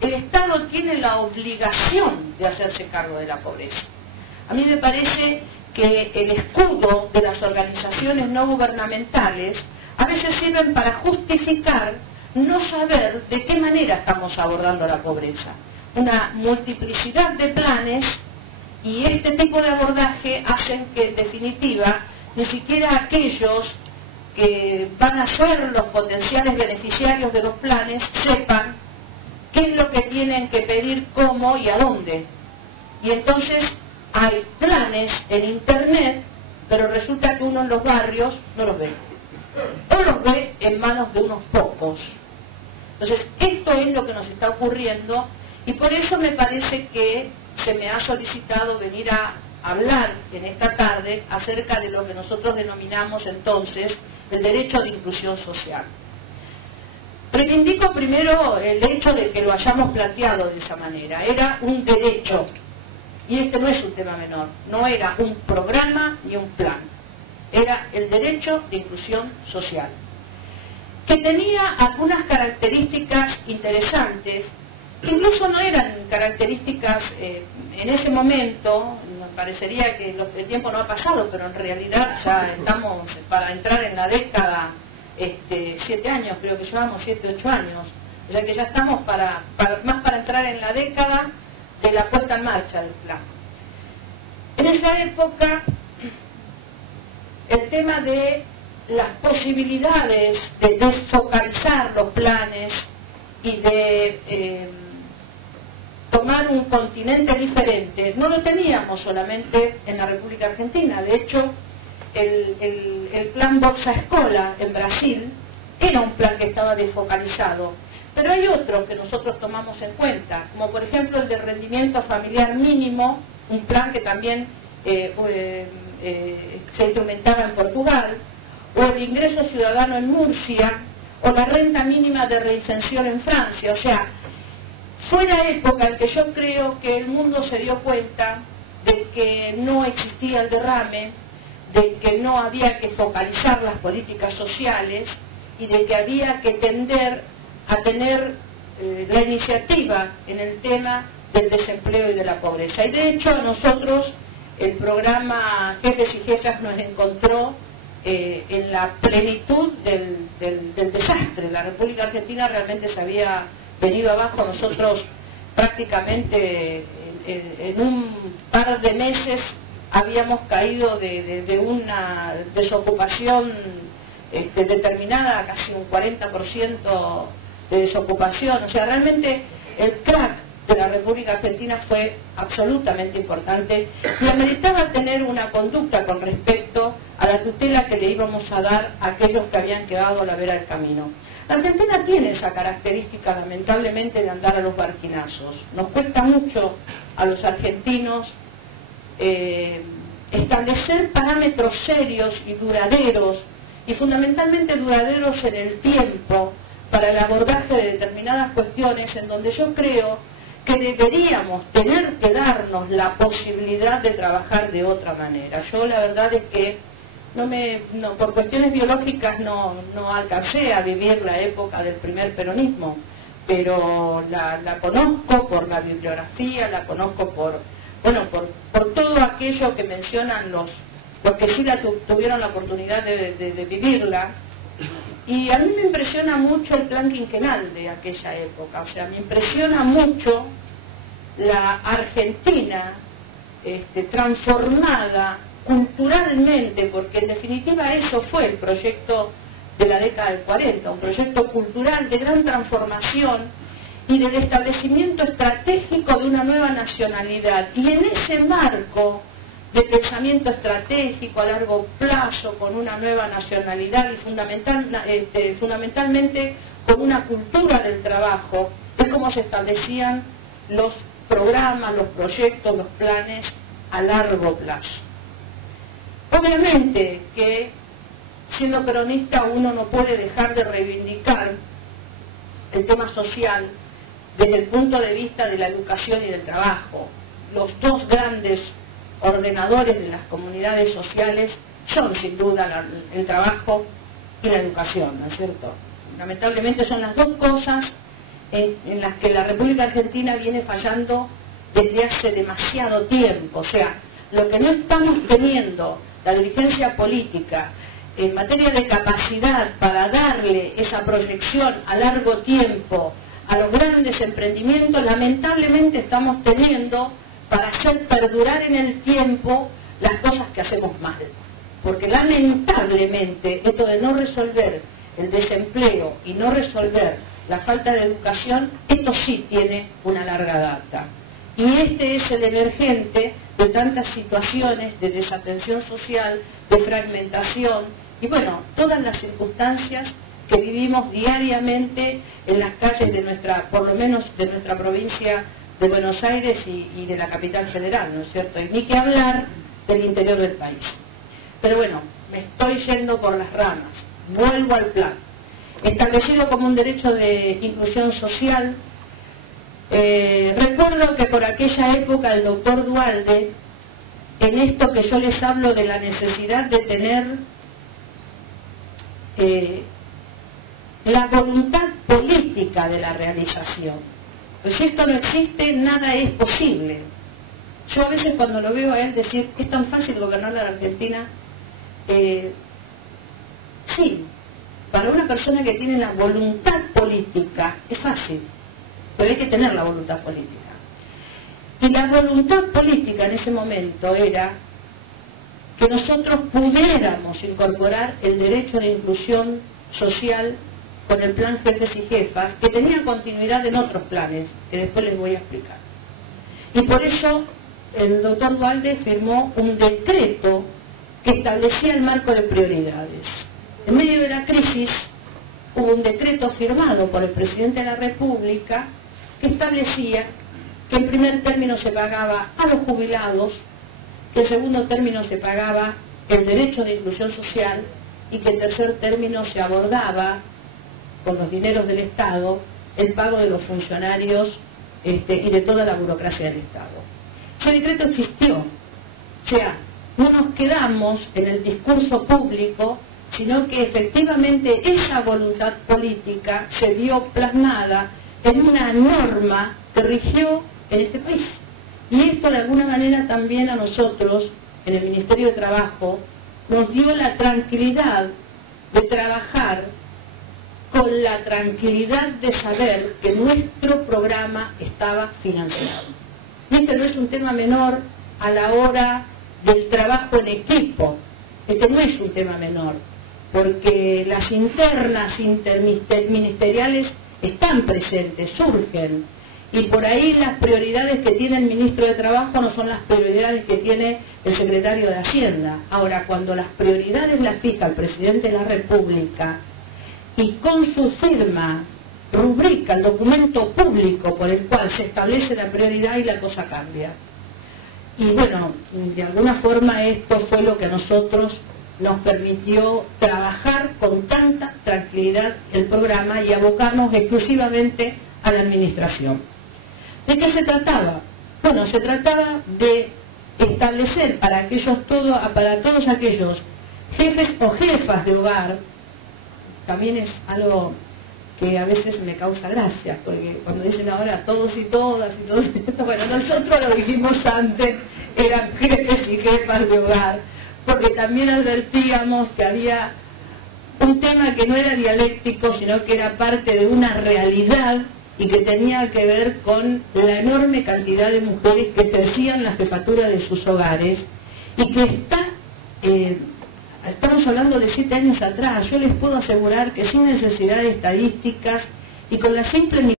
el Estado tiene la obligación de hacerse cargo de la pobreza. A mí me parece que el escudo de las organizaciones no gubernamentales a veces sirven para justificar no saber de qué manera estamos abordando la pobreza. Una multiplicidad de planes y este tipo de abordaje hacen que en definitiva ni siquiera aquellos que van a ser los potenciales beneficiarios de los planes sepan qué es lo que tienen que pedir, cómo y a dónde. Y entonces hay planes en internet, pero resulta que uno en los barrios no los ve. O los ve en manos de unos pocos. Entonces, esto es lo que nos está ocurriendo y por eso me parece que se me ha solicitado venir a hablar en esta tarde acerca de lo que nosotros denominamos entonces el derecho de inclusión social. Reivindico primero el hecho de que lo hayamos planteado de esa manera. Era un derecho, y este no es un tema menor, no era un programa ni un plan. Era el derecho de inclusión social, que tenía algunas características interesantes, que incluso no eran características en ese momento. Nos parecería que el tiempo no ha pasado, pero en realidad ya estamos para entrar en la década, 7 años, creo que llevamos 7, 8 años, o sea que ya estamos más para entrar en la década de la puesta en marcha del plan. En esa época, el tema de las posibilidades de desfocalizar los planes y de tomar un continente diferente, no lo teníamos solamente en la República Argentina. De hecho, el plan Bolsa Escola en Brasil era un plan que estaba desfocalizado, pero hay otros que nosotros tomamos en cuenta, como por ejemplo el de rendimiento familiar mínimo, un plan que también se instrumentaba en Portugal, o el ingreso ciudadano en Murcia, o la renta mínima de reinserción en Francia. O sea, fue la época en que yo creo que el mundo se dio cuenta de que no existía el derrame, de que no había que focalizar las políticas sociales y de que había que tender a tener la iniciativa en el tema del desempleo y de la pobreza. Y de hecho a nosotros el programa Jefes y Jefas nos encontró en la plenitud del desastre. La República Argentina realmente se había venido abajo. Nosotros prácticamente en un par de meses habíamos caído de una desocupación determinada, casi un 40% de desocupación. O sea, realmente el crack de la República Argentina fue absolutamente importante y ameritaba tener una conducta con respecto a la tutela que le íbamos a dar a aquellos que habían quedado a la vera del camino. La Argentina tiene esa característica, lamentablemente, de andar a los barquinazos. Nos cuesta mucho a los argentinos establecer parámetros serios y duraderos, y fundamentalmente duraderos en el tiempo, para el abordaje de determinadas cuestiones en donde yo creo que deberíamos tener que darnos la posibilidad de trabajar de otra manera. Yo la verdad es que por cuestiones biológicas no alcancé a vivir la época del primer peronismo, pero la conozco por la bibliografía, la conozco por todo aquello que mencionan los que sí tuvieron la oportunidad de vivirla. Y a mí me impresiona mucho el plan quinquenal de aquella época. O sea, me impresiona mucho la Argentina transformada culturalmente, porque en definitiva eso fue el proyecto de la década del 40, un proyecto cultural de gran transformación y del establecimiento estratégico de una nueva nacionalidad. Y en ese marco de pensamiento estratégico a largo plazo, con una nueva nacionalidad y fundamentalmente con una cultura del trabajo, es como se establecían los programas, los proyectos, los planes a largo plazo. Obviamente que siendo peronista uno no puede dejar de reivindicar el tema social desde el punto de vista de la educación y del trabajo. Los dos grandes ordenadores de las comunidades sociales son sin duda el trabajo y la educación, ¿no es cierto? Lamentablemente son las dos cosas en las que la República Argentina viene fallando desde hace demasiado tiempo. O sea, lo que no estamos teniendo la dirigencia política en materia de capacidad para darle esa proyección a largo tiempo a los grandes emprendimientos, lamentablemente estamos teniendo para hacer perdurar en el tiempo las cosas que hacemos mal. Porque lamentablemente esto de no resolver el desempleo y no resolver la falta de educación, esto sí tiene una larga data. Y este es el emergente de tantas situaciones de desatención social, de fragmentación y bueno, todas las circunstancias que vivimos diariamente en las calles de nuestra, por lo menos de nuestra provincia de Buenos Aires y de la capital federal, ¿no es cierto? Y ni que hablar del interior del país. Pero bueno, me estoy yendo por las ramas. Vuelvo al plan. Establecido como un derecho de inclusión social, recuerdo que por aquella época el doctor Duhalde, en esto que yo les hablo de la necesidad de tener la voluntad política de la realización. Pues si esto no existe, nada es posible. Yo a veces cuando lo veo a él decir, es tan fácil gobernar la Argentina, sí, para una persona que tiene la voluntad política es fácil, pero hay que tener la voluntad política. Y la voluntad política en ese momento era que nosotros pudiéramos incorporar el derecho de inclusión social con el plan Jefes y Jefas, que tenía continuidad en otros planes, que después les voy a explicar. Y por eso el doctor Duhalde firmó un decreto que establecía el marco de prioridades. En medio de la crisis hubo un decreto firmado por el presidente de la República que establecía que en primer término se pagaba a los jubilados, que en segundo término se pagaba el derecho de inclusión social y que en tercer término se abordaba con los dineros del Estado el pago de los funcionarios y de toda la burocracia del Estado. Ese decreto existió, o sea, no nos quedamos en el discurso público, sino que efectivamente esa voluntad política se vio plasmada en una norma que rigió en este país. Y esto de alguna manera también a nosotros, en el Ministerio de Trabajo, nos dio la tranquilidad de trabajar con la tranquilidad de saber que nuestro programa estaba financiado. Y este no es un tema menor a la hora del trabajo en equipo, este no es un tema menor, porque las internas interministeriales están presentes, surgen, y por ahí las prioridades que tiene el ministro de Trabajo no son las prioridades que tiene el secretario de Hacienda. Ahora, cuando las prioridades las fija el presidente de la República y con su firma rubrica el documento público por el cual se establece la prioridad y la cosa cambia. Y bueno, de alguna forma esto fue lo que a nosotros nos permitió trabajar con tanta tranquilidad el programa y abocarnos exclusivamente a la administración. ¿De qué se trataba? Bueno, se trataba de establecer para todos aquellos jefes o jefas de hogar, también es algo que a veces me causa gracia, porque cuando dicen ahora todos y todas y todos, bueno, nosotros lo dijimos antes, eran jefes y jefas de hogar, porque también advertíamos que había un tema que no era dialéctico, sino que era parte de una realidad y que tenía que ver con la enorme cantidad de mujeres que ejercían la jefatura de sus hogares y que estamos hablando de 7 años atrás. Yo les puedo asegurar que sin necesidad de estadísticas y con la simple